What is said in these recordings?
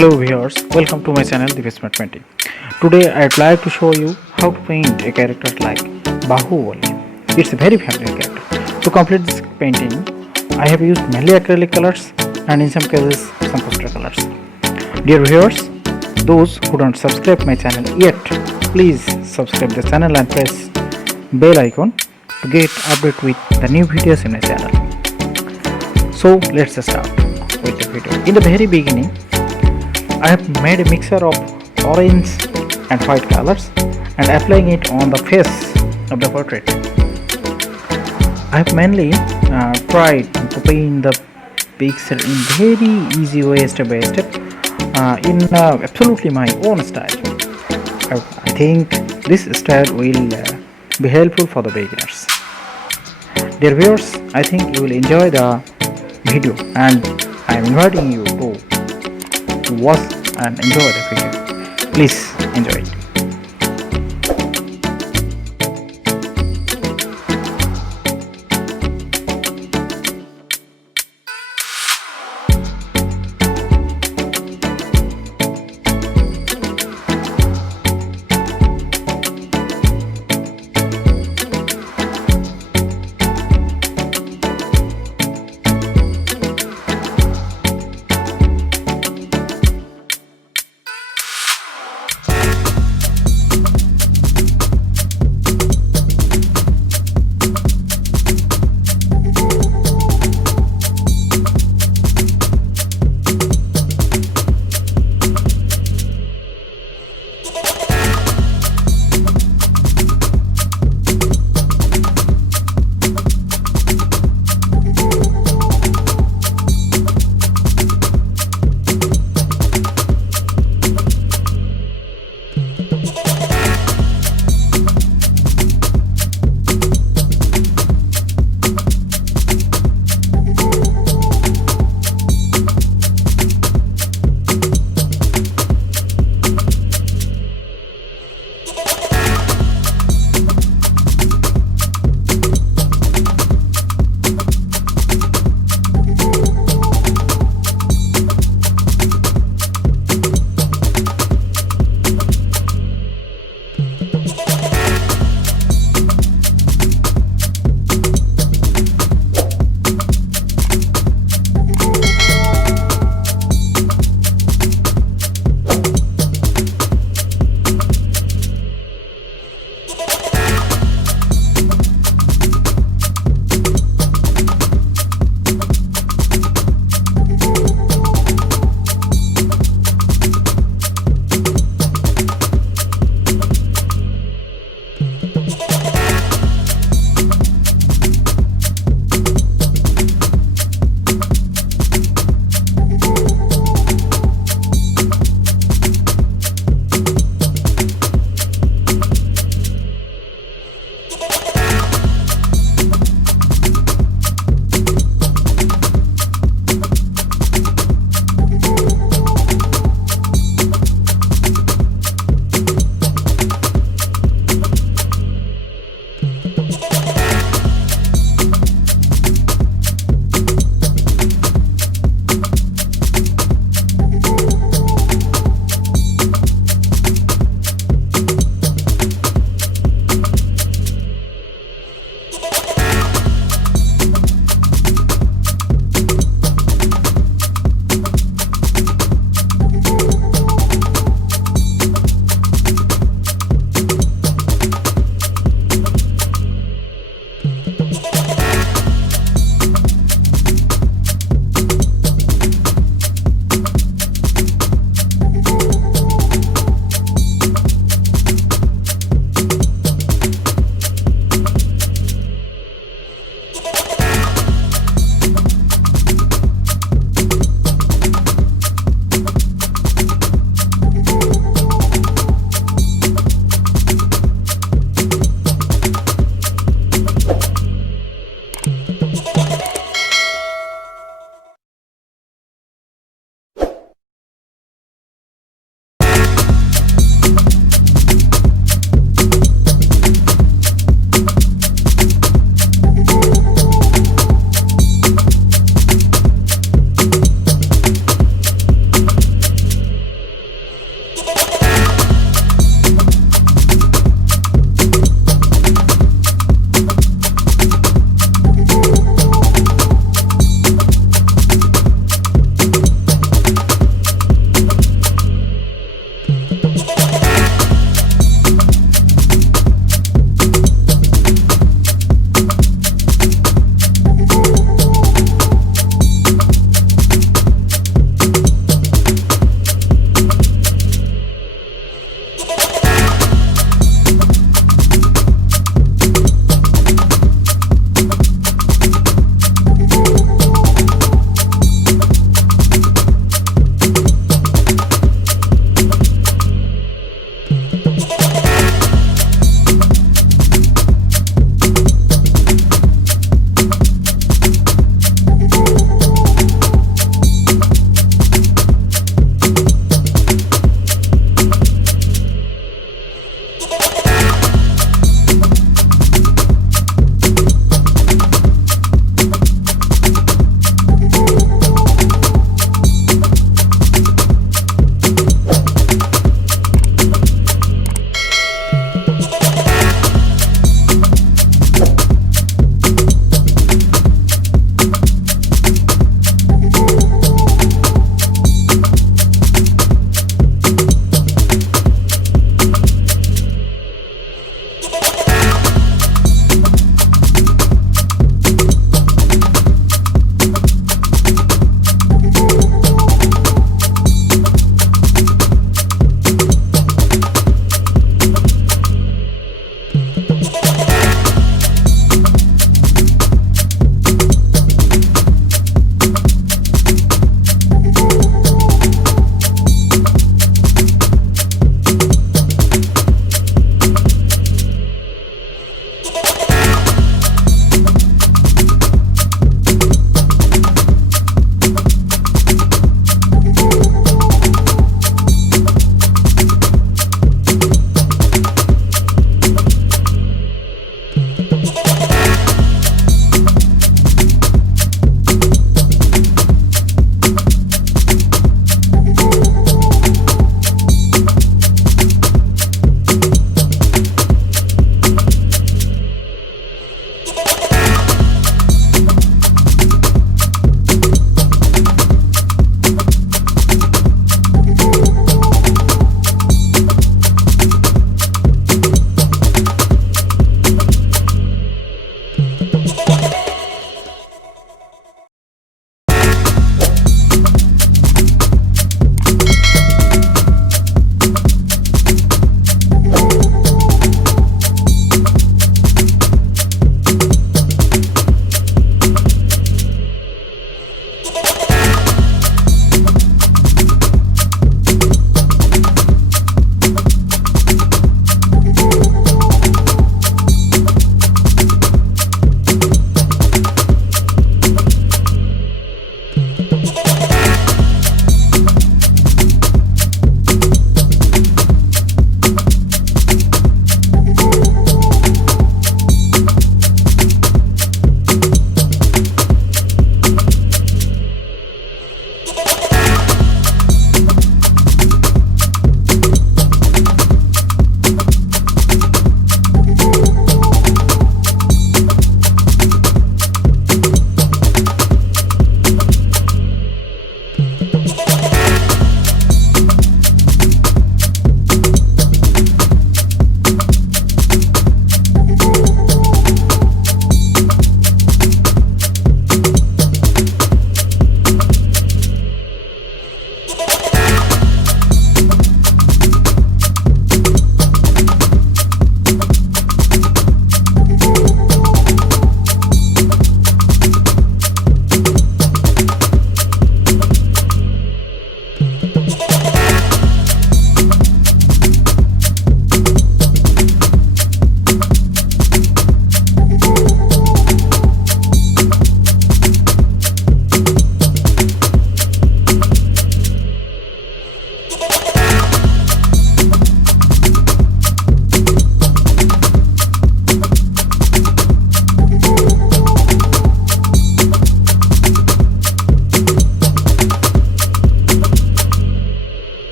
Hello viewers, welcome to my channel The Smart Painting. Today I'd like to show you how to paint a character like Bahubali. It's a very famous character. To complete this painting, I have used mainly acrylic colors and in some cases some poster colors. Dear viewers, those who don't subscribe my channel yet, please subscribe the channel and press bell icon to get update with the new videos in my channel. So let's start with the video. In the very beginning, I have made a mixture of orange and white colors and applying it on the face of the portrait. I have mainly tried to paint the pixel in very easy way, step by step, in absolutely my own style. I think this style will be helpful for the beginners. Dear viewers, I think you will enjoy the video and I am inviting you to watch and enjoy the video. Please enjoy it.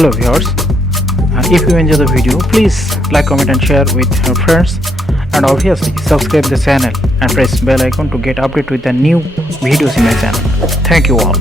Hello viewers, if you enjoy the video, please like, comment and share with your friends, and obviously subscribe the channel and press bell icon to get updated with the new videos in my channel. Thank you all.